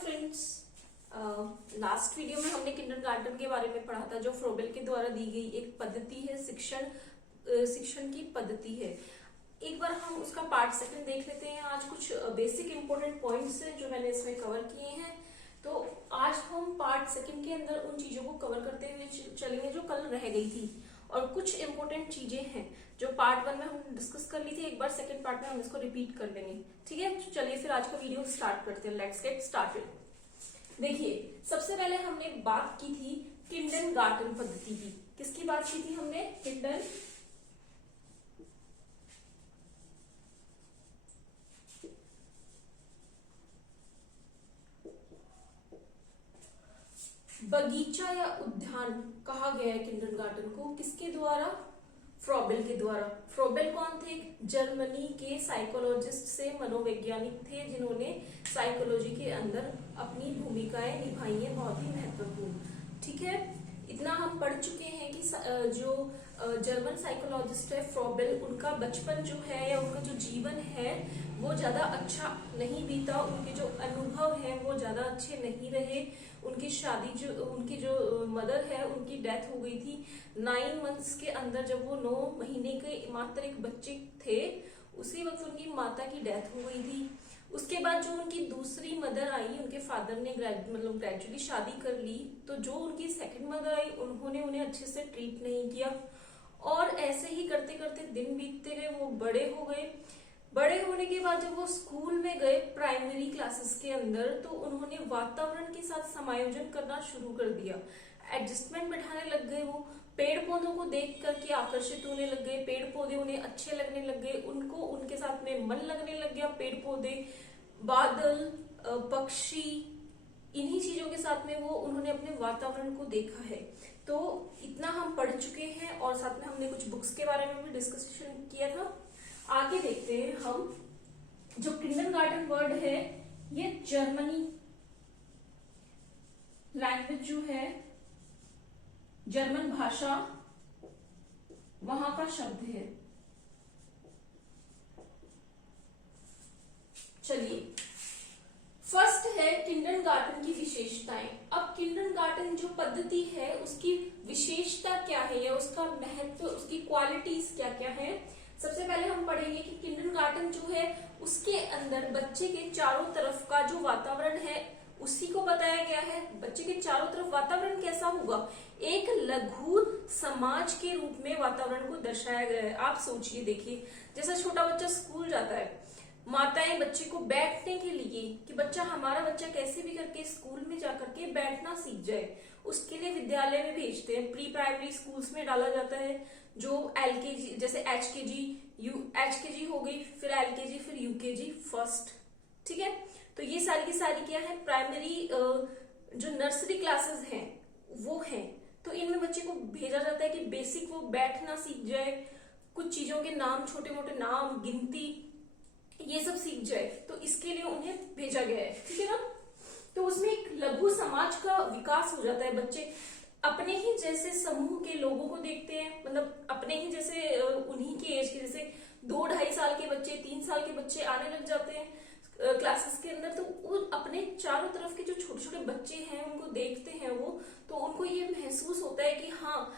Friends, last video में हमने kindergarten के बारे में पढ़ा था, जो फ्रोबेल के द्वारा दी गई एक पद्धति है, शिक्षण की पद्धति है। एक बार हम उसका पार्ट सेकंड देख लेते हैं। आज कुछ बेसिक इंपॉर्टेंट पॉइंट्स हैं जो मैंने इसमें कवर किए हैं। तो आज हम पार्ट सेकंड के अंदर उन चीजों को कवर करते हुए चलेंगे जो कल रह गई थी, और कुछ इंपॉर्टेंट चीजें हैं जो पार्ट वन में हम डिस्कस कर ली थी, एक बार सेकंड पार्ट में हम इसको रिपीट कर लेंगे। ठीक है, तो चलिए फिर आज का वीडियो स्टार्ट करते हैं। Let's get started. देखिए, सबसे पहले हमने बात की थी किंडरगार्टन पद्धति की। किसकी बात की थी हमने? बगीचा या उद्यान कहा गया है किंडरगार्टन को। किसके द्वारा? फ्रोबेल के द्वारा। फ्रोबेल कौन थे? जर्मनी के साइकोलॉजिस्ट से मनोवैज्ञानिक थे जिन्होंने साइकोलॉजी के अंदर अपनी भूमिकाएं निभाई है, बहुत ही महत्वपूर्ण। ठीक है, इतना हम पढ़ चुके हैं कि जो जर्मन साइकोलॉजिस्ट है फ्रोबेल, उनका बचपन जो है या उनका जो जीवन है वो ज्यादा अच्छा नहीं बीता। उनके जो अनुभव है वो ज्यादा अच्छे नहीं रहे। उनकी शादी उनकी जो मदर है उनकी डेथ हो गई थी 9 मंथ्स के अंदर। जब वो 9 महीने के मात्र एक बच्चे थे, उसी वक्त उनकी माता की डेथ हो गई थी। उसके बाद जो उनकी दूसरी मदर आई, उनके फादर ने ग्रेजुअली शादी कर ली, तो जो उनकी सेकंड मदर आई उन्होंने उन्हें अच्छे से ट्रीट नहीं किया, और ऐसे ही करते करते दिन बीतते गए। वो बड़े हो गए। बड़े होने के बाद जब वो स्कूल में गए प्राइमरी क्लासेस के अंदर, तो उन्होंने वातावरण के साथ समायोजन करना शुरू कर दिया, एडजस्टमेंट बैठाने लग गए। वो पेड़ पौधों को देख करके आकर्षित होने लग गए, पेड़ पौधे उन्हें अच्छे लगने लग गए, उनको उनके साथ में मन लगने लग गया। पेड़ पौधे, बादल, पक्षी, इन्हीं चीजों के साथ में वो उन्होंने अपने वातावरण को देखा है। तो इतना हम पढ़ चुके हैं, और साथ में हमने कुछ बुक्स के बारे में भी डिस्कशन किया था। आगे देखते हैं हम। जो किंडरगार्टन वर्ड है ये जर्मनी लैंग्वेज जो है, जर्मन भाषा, वहां का शब्द है। चलिए, फर्स्ट है किंडरगार्टन की विशेषताएं। अब किंडरगार्टन जो पद्धति है उसकी विशेषता क्या है या उसका महत्व, उसकी क्वालिटीज क्या क्या है। सबसे पहले हम पढ़ेंगे कि किंडरगार्टन जो है उसके अंदर बच्चे के चारों तरफ का जो वातावरण है उसी को बताया गया है। बच्चे के चारों तरफ वातावरण कैसा होगा? एक लघु समाज के रूप में वातावरण को दर्शाया गया है। आप सोचिए, देखिए, जैसा छोटा बच्चा स्कूल जाता है, माताएं बच्चे को बैठने के लिए, कि बच्चा हमारा बच्चा कैसे भी करके स्कूल में जाकर के बैठना सीख जाए, उसके लिए विद्यालय में भेजते हैं। प्री प्राइमरी स्कूल्स में डाला जाता है, जो एलकेजी, जैसे एचकेजी हो गई, फिर एलकेजी, फिर यूकेजी फर्स्ट। ठीक है, तो ये सारी की सारी क्या है? प्राइमरी जो नर्सरी क्लासेस हैं वो हैं। तो इनमें बच्चे को भेजा जाता है कि बेसिक वो बैठना सीख जाए, कुछ चीजों के नाम, छोटे मोटे नाम, गिनती, ये सब सीख जाए। तो इसके लिए उन्हें भेजा गया है। ठीक है ना? तो उसमें एक लघु समाज का विकास हो जाता है। बच्चे अपने ही जैसे समूह के लोगों को देखते हैं, मतलब अपने ही जैसे उन्हीं के एज के, जैसे 2-2.5 साल के बच्चे, 3 साल के बच्चे आने लग जाते हैं क्लासेस के अंदर। तो वो अपने चारों तरफ के जो छोटे छोटे बच्चे हैं उनको देखते हैं वो, तो उनको ये महसूस होता है कि हाँ,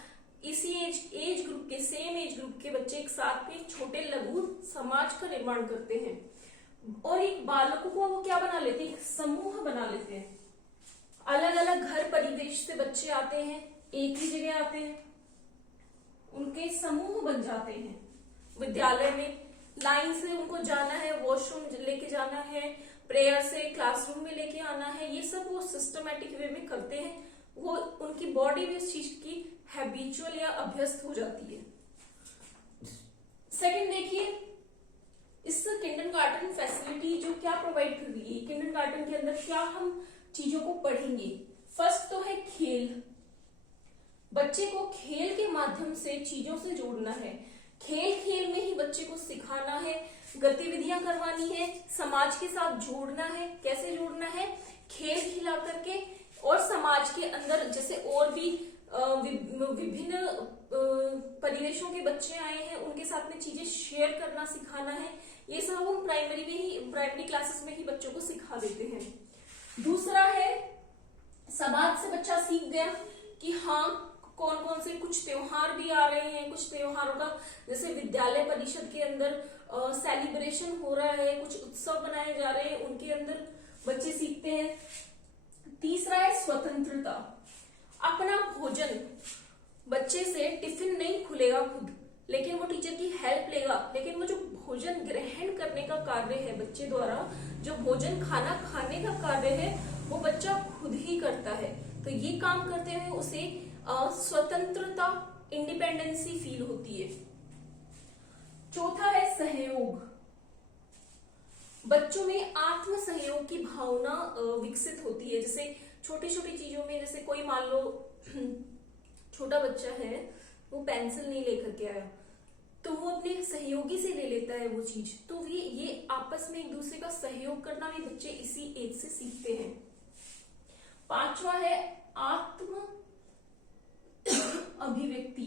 इसी एज ग्रुप के, सेम एज ग्रुप के बच्चे एक साथ में छोटे लघु समाज का निर्माण करते हैं, और एक बालकों को वो क्या बना लेते हैं? एक समूह बना लेते हैं। अलग अलग घर परिवेश से बच्चे आते हैं, एक ही जगह आते हैं, उनके समूह बन जाते हैं। विद्यालय में लाइन से उनको जाना है, वॉशरूम लेके जाना है, प्रेयर से क्लासरूम में लेके आना है, ये सब वो सिस्टमेटिक वे में करते हैं। वो उनकी बॉडी भी इस चीज की हैबिचुअल या अभ्यस्त हो जाती है। सेकंड देखिए, इस किंडरगार्टन फैसिलिटी जो क्या प्रोवाइड कर रही है, किंडरगार्टन के अंदर क्या हम चीजों को पढ़ेंगे। फर्स्ट तो है खेल। बच्चे को खेल के माध्यम से चीजों से जोड़ना है। खेल खेल में ही बच्चे को सिखाना है, गतिविधियां करवानी है, समाज के साथ जोड़ना है। कैसे जोड़ना है? खेल खिला करके, और समाज के अंदर जैसे और भी विभिन्न परिवेशों के बच्चे आए हैं उनके साथ में चीजें शेयर करना सिखाना है। ये सब हम प्राइमरी क्लासेस में ही बच्चों को सिखा देते हैं। दूसरा है समाज से बच्चा सीख गया कि हाँ कौन कौन से कुछ त्योहार भी आ रहे हैं, कुछ त्योहारों का जैसे विद्यालय परिषद के अंदर सेलिब्रेशन हो रहा है, कुछ उत्सव बनाए जा रहे हैं, उनके अंदर बच्चे सीखते हैं। तीसरा है स्वतंत्रता, अपना भोजन, बच्चे से टिफिन नहीं खुलेगा खुद, लेकिन वो टीचर की हेल्प लेगा, लेकिन वो जो भोजन ग्रहण करने का कार्य है बच्चे द्वारा, जो भोजन खाना खाने का कार्य है वो बच्चा खुद ही करता है। तो ये काम करते हुए उसे स्वतंत्रता, इंडिपेंडेंसी फील होती है। चौथा है सहयोग, बच्चों में आत्म सहयोग की भावना विकसित होती है। जैसे छोटी छोटी चीजों में, जैसे कोई मान लो छोटा बच्चा है, वो पेंसिल नहीं लेकर के आया, तो वो अपने सहयोगी से ले लेता है वो चीज। तो ये आपस में एक दूसरे का सहयोग करना भी बच्चे इसी एज से सीखते हैं। पांचवा है आत्म अभिव्यक्ति।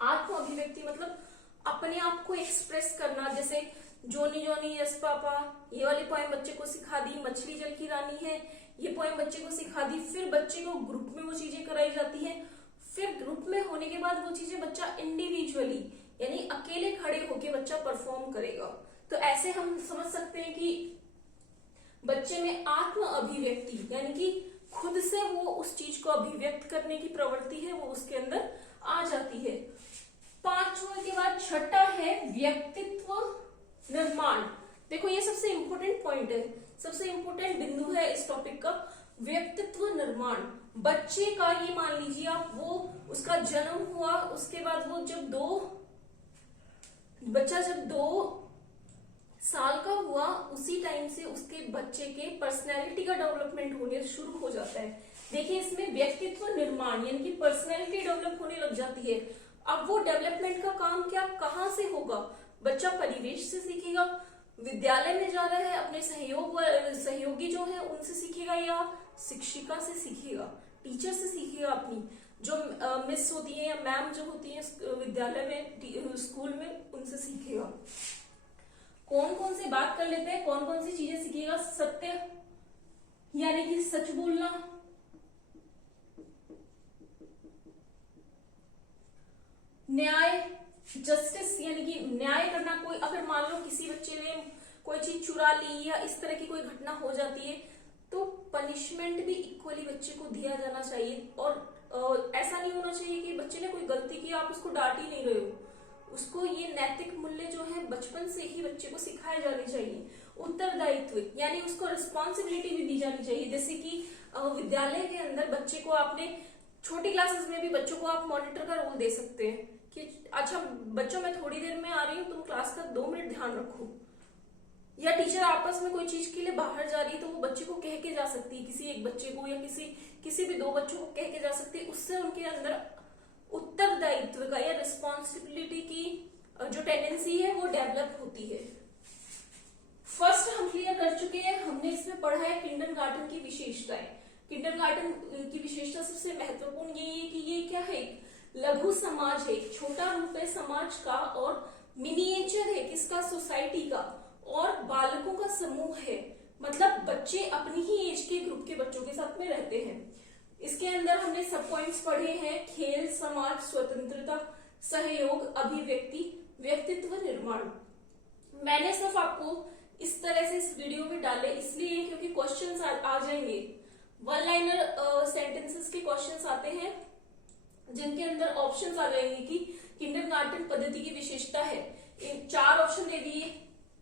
आत्म अभिव्यक्ति मतलब अपने आप को एक्सप्रेस करना। जैसे जोनी जोनी यस पापा, ये वाली पोएम बच्चे को सिखा दी, मछली जल की रानी है, ये पोएम बच्चे को सिखा दी, फिर बच्चे को ग्रुप में वो चीजें कराई जाती है, फिर ग्रुप में होने के बाद वो चीजें बच्चा इंडिविजुअली यानी अकेले खड़े होके बच्चा परफॉर्म करेगा। तो ऐसे हम समझ सकते हैं कि बच्चे में आत्म अभिव्यक्ति यानी कि खुद से वो उस चीज को अभिव्यक्त करने की प्रवृत्ति है, वो उसके अंदर आ जाती है। पांचवा के बाद छठा है व्यक्तित्व निर्माण। देखो ये सबसे इंपॉर्टेंट पॉइंट है, सबसे इंपॉर्टेंट बिंदु है इस टॉपिक का, व्यक्तित्व निर्माण। बच्चे का ये मान लीजिए आप, वो उसका जन्म हुआ, उसके बाद वो बच्चा जब 2 साल का हुआ, उसी टाइम से उसके बच्चे के पर्सनैलिटी का डेवलपमेंट होने शुरू हो जाता है। देखिए इसमें व्यक्तित्व निर्माण यानी कि पर्सनैलिटी डेवलप होने लग जाती है। अब वो डेवलपमेंट का काम क्या कहाँ से होगा? बच्चा परिवेश से सीखेगा, विद्यालय में जा रहा है अपने सहयोगी जो है उनसे सीखेगा, या शिक्षिका से सीखेगा, टीचर से सीखेगा, अपनी जो मिस होती है या मैम जो होती है विद्यालय में स्कूल में, उनसे सीखेगा। कौन कौन से बात कर लेते हैं, कौन कौन सी चीजें सीखेगा? सत्य यानी कि सच बोलना, न्याय जस्टिस यानी कि न्याय करना। कोई अगर मान लो किसी बच्चे ने कोई चीज चुरा ली या इस तरह की कोई घटना हो जाती है, तो पनिशमेंट भी इक्वली बच्चे को दिया जाना चाहिए। और ऐसा नहीं होना चाहिए कि बच्चे ने कोई गलती की आप उसको डांट ही नहीं रहे हो, उसको ये नैतिक मूल्य जो है बचपन से ही बच्चे को सिखाए जाने चाहिए। उत्तरदायित्व यानी उसको रिस्पॉन्सिबिलिटी भी दी जानी चाहिए। जैसे कि विद्यालय के अंदर बच्चे को आपने छोटी क्लासेस में भी बच्चों को आप मॉनिटर का रोल दे सकते हैं कि अच्छा बच्चों मैं थोड़ी देर में आ रही हूँ, तुम क्लास का 2 मिनट ध्यान रखो। या टीचर आपस में कोई चीज के लिए बाहर जा रही है तो वो बच्चे को कह के जा सकती है, किसी एक बच्चे को या किसी भी 2 बच्चों को कह के जा सकती है। उससे उनके अंदर उत्तरदायित्व का या रिस्पॉन्सिबिलिटी की जो टेंडेंसी है वो डेवलप होती है। फर्स्ट हम क्लियर कर चुके हैं, हमने इसमें पढ़ा है किंडरगार्टन की विशेषताएं। किंडरगार्टन की विशेषता सबसे महत्वपूर्ण यही है कि ये क्या है, लघु समाज है, एक छोटा रूप है समाज का, और मिनिएचर है किसका, सोसाइटी का, और बालकों का समूह है, मतलब बच्चे अपनी ही एज के ग्रुप के बच्चों के साथ में रहते हैं। इसके अंदर हमने सब पॉइंट्स पढ़े हैं, खेल, समाज, स्वतंत्रता, सहयोग, अभिव्यक्ति, व्यक्तित्व निर्माण। मैंने सिर्फ आपको इस तरह से इस वीडियो में डाले इसलिए क्योंकि क्वेश्चंस आ जाएंगे, 1 लाइनर सेंटेंसेस के क्वेश्चंस आते हैं जिनके अंदर ऑप्शंस आ जाएंगे कि किंडरगार्टन पद्धति की विशेषता है। 4 ऑप्शन दे दिए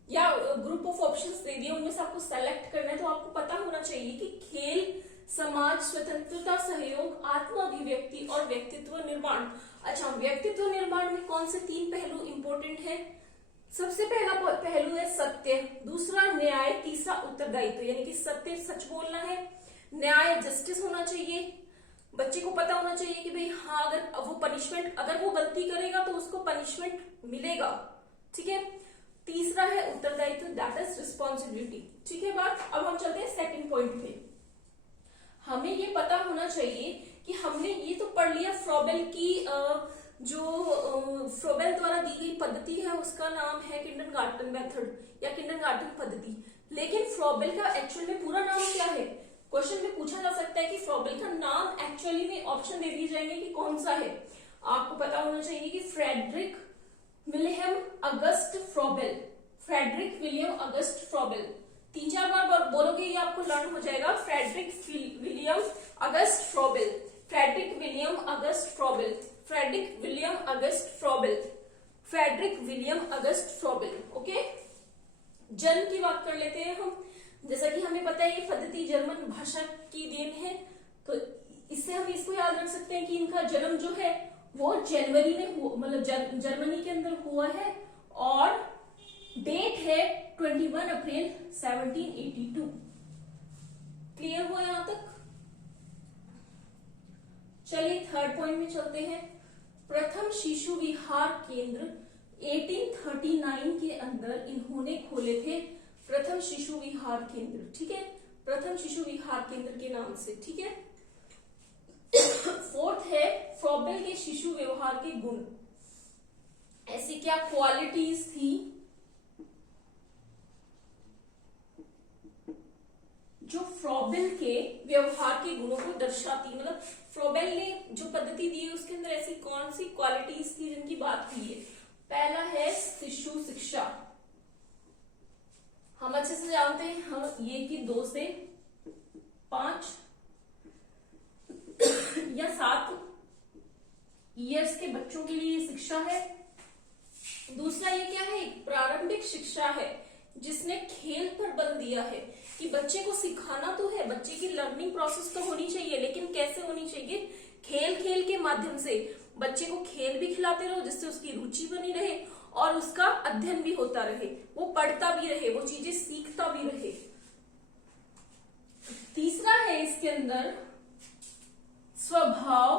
या ग्रुप ऑफ ऑप्शंस दे दिए, उनमें से आपको सेलेक्ट करना है। तो आपको पता होना चाहिए कि खेल, समाज, स्वतंत्रता, सहयोग, आत्म अभिव्यक्ति और व्यक्तित्व निर्माण। अच्छा, व्यक्तित्व निर्माण में कौन से 3 पहलू इंपॉर्टेंट है? सबसे पहला पहलू है सत्य, दूसरा न्याय, तीसरा उत्तरदायित्व यानी कि सत्य सच बोलना है, न्याय जस्टिस होना चाहिए, बच्चे को पता होना चाहिए कि भाई हाँ अगर वो पनिशमेंट, अगर वो गलती करेगा तो उसको पनिशमेंट मिलेगा, ठीक है। तीसरा है उत्तरदायित्व, दैट इज रिस्पॉन्सिबिलिटी, ठीक है बात। अब हम चलते हैं सेकंड पॉइंट पे। हमें ये पता होना चाहिए कि हमने ये तो पढ़ लिया फ्रॉबेल की जो फ्रॉबेल द्वारा दी गई पद्धति है उसका नाम है किंडरगार्टन मेथड या किंडरगार्टन पद्धति। लेकिन फ्रॉबेल का एक्चुअल में पूरा नाम क्या है? क्वेश्चन में पूछा जा सकता है कि फ्रॉबेल का नाम एक्चुअली में ऑप्शन दे दिए जाएंगे कि कौन सा है। आपको पता होना चाहिए कि Friedrich William August Froebel, Friedrich William August Froebel. 3-4 बार बोलोगे ये आपको लर्न हो जाएगा। Friedrich William August Froebel, Friedrich William August Froebel, Friedrich William August Froebel, Friedrich William August Froebel. Okay, जन्म की बात कर लेते हैं हम। जैसा कि हमें पता है ये पद्धति जर्मन भाषा की देन है, तो इससे हम इसको याद रख सकते हैं कि इनका जन्म जो है वो जनवरी में मतलब जर्मनी के अंदर हुआ है और डेट है 21 अप्रैल 1782। क्लियर हुआ यहां तक? चलिए थर्ड पॉइंट में चलते हैं। प्रथम शिशु विहार केंद्र 1839 के अंदर इन्होंने खोले थे, प्रथम शिशु विहार केंद्र। ठीक है, प्रथम शिशु विहार केंद्र के नाम से। ठीक है, फोर्थ है फ्रॉबेल के शिशु व्यवहार के गुण। ऐसी क्या क्वालिटीज थी जो फ्रॉबेल के व्यवहार के गुणों को दर्शाती, मतलब फ्रॉबेल ने जो पद्धति दी है उसके अंदर ऐसी कौन सी क्वालिटीज थी जिनकी बात हुई है? पहला है शिशु शिक्षा। हम अच्छे से जानते हैं हम ये कि 2 से 5 या 7 ईयर्स के बच्चों के लिए शिक्षा है। दूसरा ये क्या है? एक प्रारंभिक शिक्षा है जिसने खेल पर बल दिया है कि बच्चे को सिखाना तो है, बच्चे की लर्निंग प्रोसेस तो होनी चाहिए, लेकिन कैसे होनी चाहिए? खेल खेल के माध्यम से। बच्चे को खेल भी खिलाते रहो जिससे उसकी रुचि बनी रहे और उसका अध्ययन भी होता रहे, वो पढ़ता भी रहे, वो चीजें सीखता भी रहे। तीसरा है इसके अंदर स्वभाव,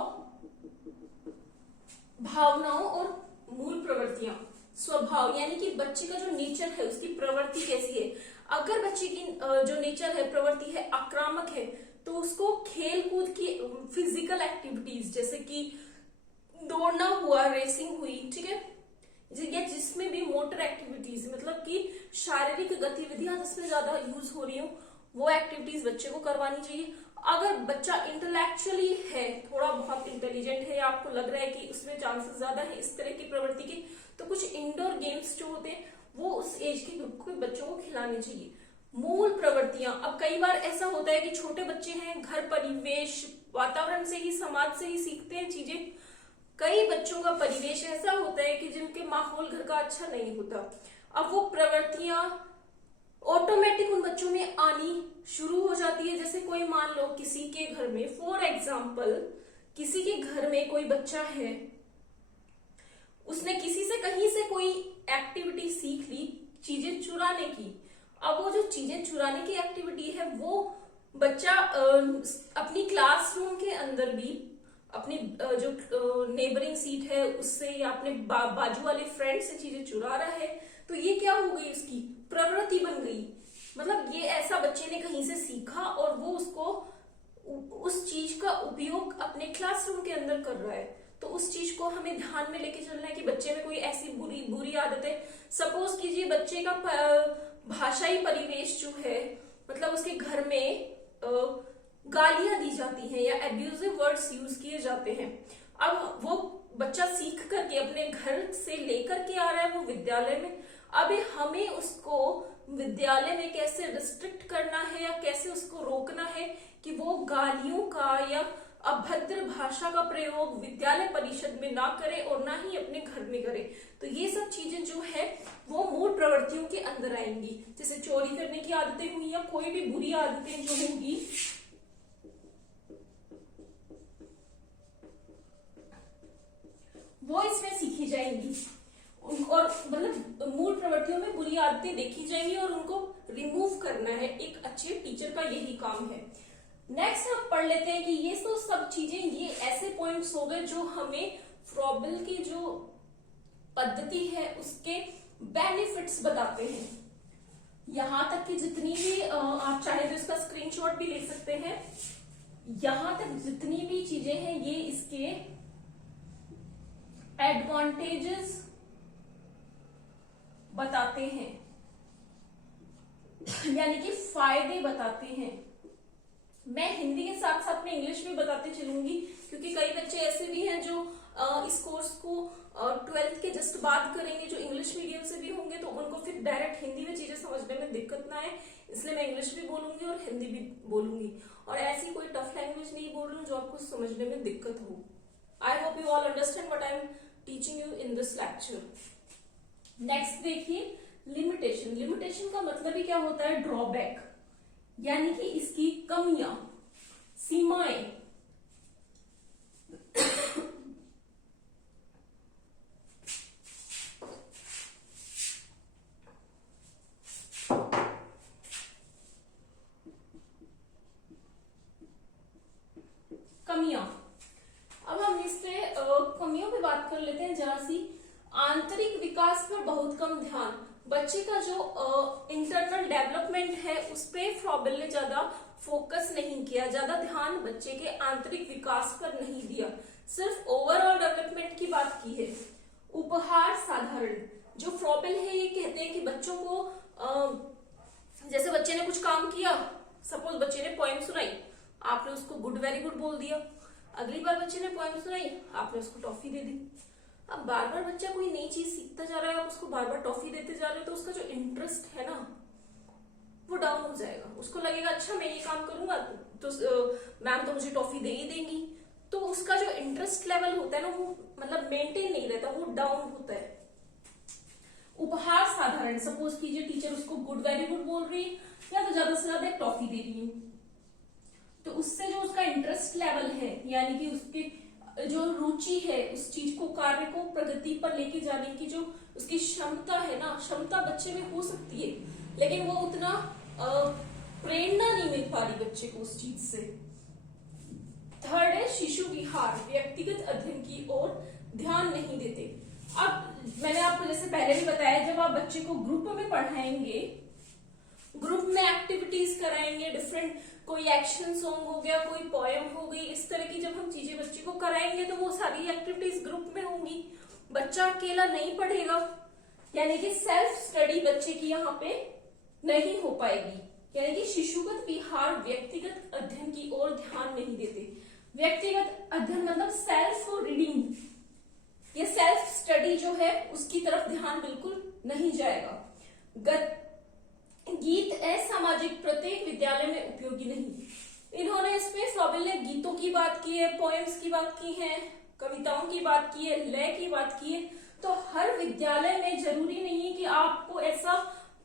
भावनाओं और मूल प्रवृत्तियां। स्वभाव यानी कि बच्चे का जो नेचर है उसकी प्रवृत्ति कैसी है। अगर बच्चे की जो नेचर है, प्रवृत्ति है, आक्रामक है, तो उसको खेल कूद की फिजिकल एक्टिविटीज जैसे कि दौड़ना हुआ, रेसिंग हुई, ठीक है, या जिसमें भी मोटर एक्टिविटीज मतलब कि शारीरिक गतिविधियां जिसमें ज्यादा यूज हो रही हो, वो एक्टिविटीज बच्चे को करवानी चाहिए। अगर बच्चा इंटेलेक्चुअली है, थोड़ा बहुत इंटेलिजेंट है, आपको लग रहा है कि उसमें चांसेस ज्यादा है इस तरह की प्रवृत्ति के, तो कुछ इंडोर गेम्स जो होते हैं वो उस एज के बच्चों को खिलाने चाहिए। मूल प्रवृत्तियां, अब कई बार ऐसा होता है कि छोटे बच्चे हैं, घर परिवेश वातावरण से ही, समाज से ही सीखते हैं चीजें। कई बच्चों का परिवेश ऐसा होता है कि जिनके माहौल घर का अच्छा नहीं होता, अब वो प्रवृत्तियां ऑटोमेटिक उन बच्चों में आनी शुरू हो जाती है। जैसे कोई मान लो किसी के घर में, फॉर एग्जाम्पल किसी के घर में कोई बच्चा है, उसने किसी से कहीं से कोई एक्टिविटी सीख ली चीजें चुराने की। अब वो जो चीजें चुराने की एक्टिविटी है वो बच्चा अपनी क्लासरूम के अंदर भी अपनी जो नेबरिंग सीट है उससे या अपने बाजू वाले फ्रेंड से चीजें चुरा रहा है, तो ये क्या हो गई? उसकी प्रवृत्ति बन गई। मतलब ये ऐसा बच्चे ने कहीं से सीखा और वो उसको उस चीज का उपयोग अपने क्लासरूम के अंदर कर रहा है। तो उस चीज को हमें ध्यान में लेके चलना है कि बच्चे में कोई ऐसी बुरी आदत है। सपोज कीजिए बच्चे का भाषाई परिवेश जो है, मतलब उसके घर में गालियां दी जाती हैं या एब्यूजिव वर्ड्स यूज किए जाते हैं। अब वो बच्चा सीख करके अपने घर से लेकर के आ रहा है वो विद्यालय में। अब हमें उसको विद्यालय में कैसे रिस्ट्रिक्ट करना है या कैसे उसको रोकना है कि वो गालियों का या अभद्र भाषा का प्रयोग विद्यालय परिषद में ना करे और ना ही अपने घर में करे। तो ये सब चीजें जो है वो मूल प्रवृत्तियों के अंदर आएंगी, जैसे चोरी करने की आदतें हुई या कोई भी बुरी आदतें जो होंगी वो इसमें सीखी जाएंगी और मतलब मूल प्रवृत्तियों में बुरी आदतें देखी जाएंगी और उनको रिमूव करना है। एक अच्छे टीचर का यही काम है। नेक्स्ट हम पढ़ लेते हैं कि ये तो सब चीजें, ये ऐसे पॉइंट्स हो गए जो हमें फ्रॉबेल की जो पद्धति है उसके बेनिफिट्स बताते हैं। यहां तक कि जितनी भी आप चाहे तो इसका स्क्रीनशॉट भी ले सकते हैं। यहां तक जितनी भी चीजें हैं ये इसके एडवांटेजेस बताते हैं। यानी कि फायदे बताते हैं। मैं हिंदी के साथ साथ में इंग्लिश भी बताते चलूंगी, क्योंकि कई बच्चे ऐसे भी हैं जो इस कोर्स को 12th के जस्ट बाद करेंगे, जो इंग्लिश मीडियम से भी होंगे, तो उनको फिर डायरेक्ट हिंदी में चीजें समझने में दिक्कत ना आए, इसलिए मैं इंग्लिश भी बोलूंगी और हिंदी भी बोलूंगी। और ऐसी कोई टफ लैंग्वेज नहीं बोल रही हूँ जो आपको समझने में दिक्कत हो। I hope you all understand what I am teaching you in this lecture. Next देखिए लिमिटेशन। लिमिटेशन का मतलब ही क्या होता है? ड्रॉबैक, यानी कि इसकी कमियां, सीमाएं। कमियां, अब हम इस पे कमियों पे बात कर लेते हैं जरा सी। आंतरिक विकास पर बहुत कम ध्यान, बच्चे का जो इंटरनल डेवलपमेंट है उस पे फ्रॉबेल ने ज्यादा फोकस नहीं किया, ज्यादा ध्यान बच्चे के आंतरिक विकास पर नहीं दिया, सिर्फ ओवरऑल डेवलपमेंट की बात की है। उपहार साधारण, जो फ्रॉबेल है ये कहते हैं कि बच्चों को जैसे बच्चे ने कुछ काम किया, सपोज बच्चे ने पोएम सुनाई, आपने उसको गुड वेरी गुड बोल दिया, अगली बार बच्चे ने पोएम सुनाई, आपने उसको टॉफी दे दी। अब बार बार बच्चा कोई नई चीज सीखता जा रहा है, आप उसको बार बार टॉफी देते जा रहे हो, तो उसका जो इंटरेस्ट है ना वो डाउन हो जाएगा। उसको लगेगा अच्छा मैं ये काम करूंगा तो मैम तो मुझे टॉफी दे ही देंगी, तो उसका जो इंटरेस्ट लेवल होता है ना वो मतलब मेंटेन नहीं रहता, वो डाउन होता है। उपहार साधारण, सपोज कीजिए टीचर उसको गुड वेरी गुड बोल रही है या तो ज्यादा से ज्यादा टॉफी दे रही है, तो उससे जो उसका इंटरेस्ट लेवल है, यानी कि उसके जो रुचि है उस चीज को, कार्य को प्रगति पर लेके जाने की जो उसकी क्षमता है ना, क्षमता बच्चे में हो सकती है, लेकिन वो उतना प्रेरणा नहीं मिल पा रही बच्चे को उस चीज से। थर्ड है शिशु विहार, व्यक्तिगत अध्ययन की ओर ध्यान नहीं देते। अब मैंने आपको जैसे पहले भी बताया, जब आप बच्चे को ग्रुप में पढ़ाएंगे, ग्रुप में एक्टिविटीज कराएंगे, डिफरेंट कोई एक्शन सॉन्ग हो गया, कोई पोएम हो गई, इस तरह की जब हम चीजें बच्चे को कराएंगे तो वो सारी एक्टिविटीज ग्रुप में होंगी, बच्चा अकेला नहीं पढ़ेगा, यानी कि सेल्फ स्टडी बच्चे की यहाँ पे नहीं हो पाएगी। यानी कि शिशुगत विहार व्यक्तिगत अध्ययन की ओर ध्यान नहीं देते। व्यक्तिगत अध्ययन मतलब सेल्फ रीडिंग, ये सेल्फ स्टडी जो है उसकी तरफ ध्यान बिल्कुल नहीं जाएगा। गीत असामाजिक, प्रत्येक विद्यालय में उपयोगी नहीं। इन्होंने इसमें फ्रॉबेल ने गीतों की बात की है, पोएम्स की बात की है, कविताओं की बात की है, लय की बात की है, तो हर विद्यालय में जरूरी नहीं है कि आपको ऐसा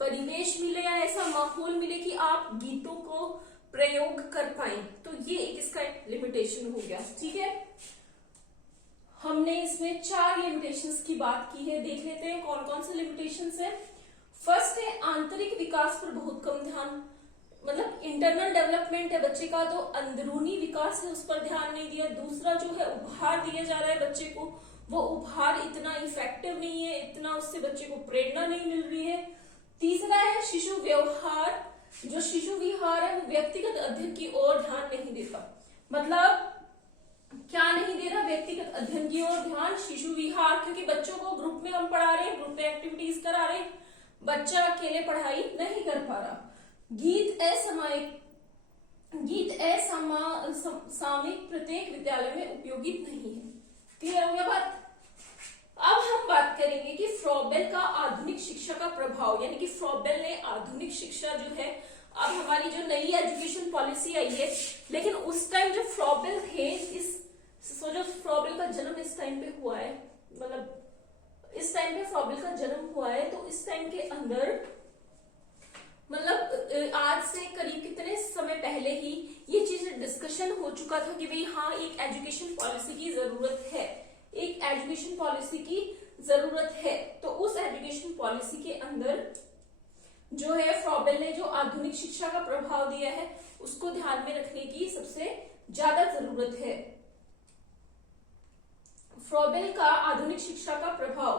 परिवेश मिले या ऐसा माहौल मिले कि आप गीतों को प्रयोग कर पाए, तो ये एक इसका लिमिटेशन हो गया। ठीक है, हमने इसमें 4 लिमिटेशंस की बात की है, देख लेते हैं कौन कौन से लिमिटेशंस है। फर्स्ट है आंतरिक विकास पर बहुत कम ध्यान, मतलब इंटरनल डेवलपमेंट है बच्चे का, तो अंदरूनी विकास है उस पर ध्यान नहीं दिया। दूसरा जो है उपहार दिया जा रहा है बच्चे को, वो उपहार इतना इफेक्टिव नहीं है, इतना उससे बच्चे को प्रेरणा नहीं मिल रही है। तीसरा है शिशु व्यवहार, जो शिशु विहार है वो व्यक्तिगत अध्ययन की ओर ध्यान नहीं देता। मतलब क्या नहीं दे रहा? व्यक्तिगत अध्ययन की ओर ध्यान, शिशु विहार, क्योंकि बच्चों को ग्रुप में हम पढ़ा रहे हैं, ग्रुप में एक्टिविटीज करा रहे हैं, बच्चा अकेले पढ़ाई नहीं कर पा रहा। गीत असामयिक प्रत्येक विद्यालय में उपयोगी नहीं है। क्लियर हो गया बात? अब हम बात करेंगे कि फ्रॉबेल का आधुनिक शिक्षा का प्रभाव, यानी कि फ्रॉबेल ने आधुनिक शिक्षा जो है, अब हमारी जो नई एजुकेशन पॉलिसी आई है, लेकिन उस टाइम जो फ्रॉबेल थे, जो फ्रॉबेल का जन्म इस टाइम पे हुआ है, मतलब इस टाइम पे फ्रॉबेल का जन्म हुआ है, तो इस टाइम के अंदर मतलब आज से करीब कितने समय पहले ही ये चीज डिस्कशन हो चुका था कि भाई हाँ एक एजुकेशन पॉलिसी की जरूरत है, एक एजुकेशन पॉलिसी की जरूरत है। तो उस एजुकेशन पॉलिसी के अंदर जो है फ्रॉबेल ने जो आधुनिक शिक्षा का प्रभाव दिया है उसको ध्यान में रखने की सबसे ज्यादा जरूरत है। फ्रॉबेल का आधुनिक शिक्षा का प्रभाव,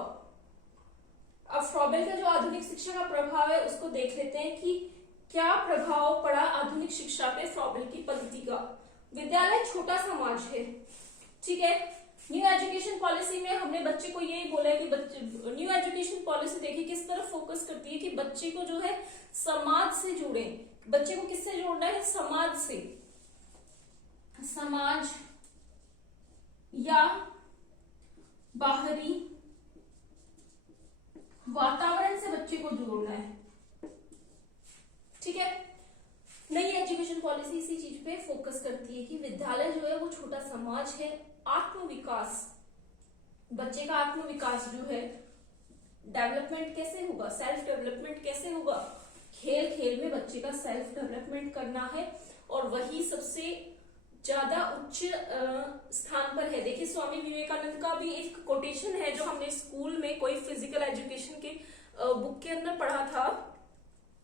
अब फ्रॉबेल का जो आधुनिक शिक्षा का प्रभाव है उसको देख लेते हैं कि क्या प्रभाव पड़ा आधुनिक शिक्षा पे फ्रॉबेल की पंक्ति का। विद्यालय छोटा समाज है, ठीक है, न्यू एजुकेशन पॉलिसी में हमने बच्चे को यही बोला है कि बच्चे, न्यू एजुकेशन पॉलिसी देखिए किस तरफ फोकस करती है कि बच्चे को जो है समाज से जोड़े। बच्चे को किससे जोड़ना है? समाज से, समाज या बाहरी वातावरण से बच्चे को जोड़ना है। ठीक है, नई एजुकेशन पॉलिसी इसी चीज पे फोकस करती है कि विद्यालय जो है वो छोटा समाज है। आत्मविकास, बच्चे का आत्मविकास जो है, डेवलपमेंट कैसे होगा, सेल्फ डेवलपमेंट कैसे होगा? खेल खेल में बच्चे का सेल्फ डेवलपमेंट करना है और वही सबसे ज्यादा उच्च स्थान पर है। देखिए स्वामी विवेकानंद का भी एक कोटेशन है जो हमने स्कूल में कोई फिजिकल एजुकेशन के बुक के अंदर पढ़ा था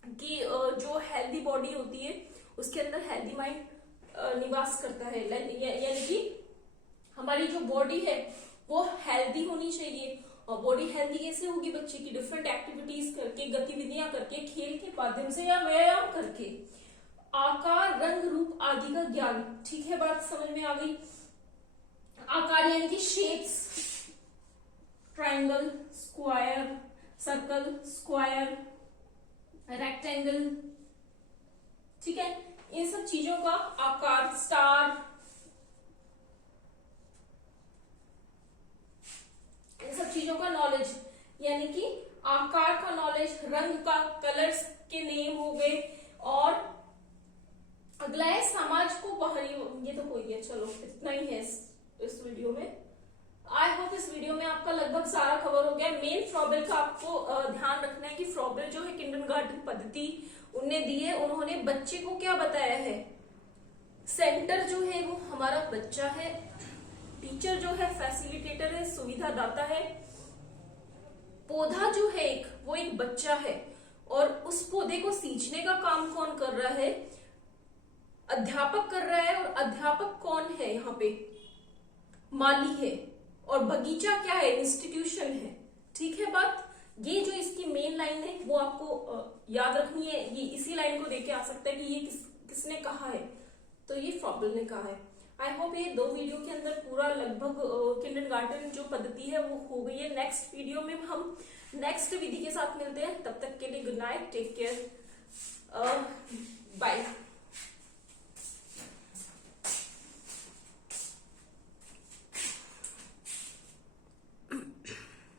कि जो हेल्दी बॉडी होती है उसके अंदर हेल्दी माइंड निवास करता है। यानी कि हमारी जो बॉडी है वो हेल्दी होनी चाहिए। और बॉडी हेल्दी कैसे होगी? बच्चे की डिफरेंट एक्टिविटीज करके, गतिविधियां करके, खेल के माध्यम से या व्यायाम करके। आकार, रंग, रूप आदि का ज्ञान। ठीक है, बात समझ में आ गई। आकार यानी कि shapes, triangle, square, circle, square, rectangle. ठीक है, इन सब चीजों का आकार, स्टार, इन सब चीजों का नॉलेज, यानी कि आकार का नॉलेज, रंग का, कलर्स के नेम हो गए। और अगला है समाज को बाहरी, ये तो हो गया, चलो इतना ही है इस वीडियो में। आई होप इस वीडियो में आपका लगभग सारा कवर हो गया। मेन फ्रॉबेल का आपको ध्यान रखना है कि फ्रॉबेल जो है किंडरगार्टन पद्धति उनने दी है। उन्होंने बच्चे को क्या बताया है? सेंटर जो है वो हमारा बच्चा है, टीचर जो है फैसिलिटेटर है, सुविधा दाता है, पौधा जो है वो एक बच्चा है और उस पौधे को सींचने का काम कौन कर रहा है? अध्यापक कर रहा है। और अध्यापक कौन है? यहाँ पे माली है। और बगीचा क्या है? इंस्टीट्यूशन है। ठीक है बात। ये जो इसकी मेन लाइन है वो आपको याद रखनी है। ये इसी लाइन को देख के आ सकता है कि ये किसने कहा है, तो ये फ्रॉबेल ने कहा है। आई होप ये 2 वीडियो के अंदर पूरा लगभग किंडरगार्टन जो पद्धति है वो हो गई है। नेक्स्ट वीडियो में हम नेक्स्ट विधि के साथ मिलते हैं। तब तक के लिए गुड नाइट, टेक केयर।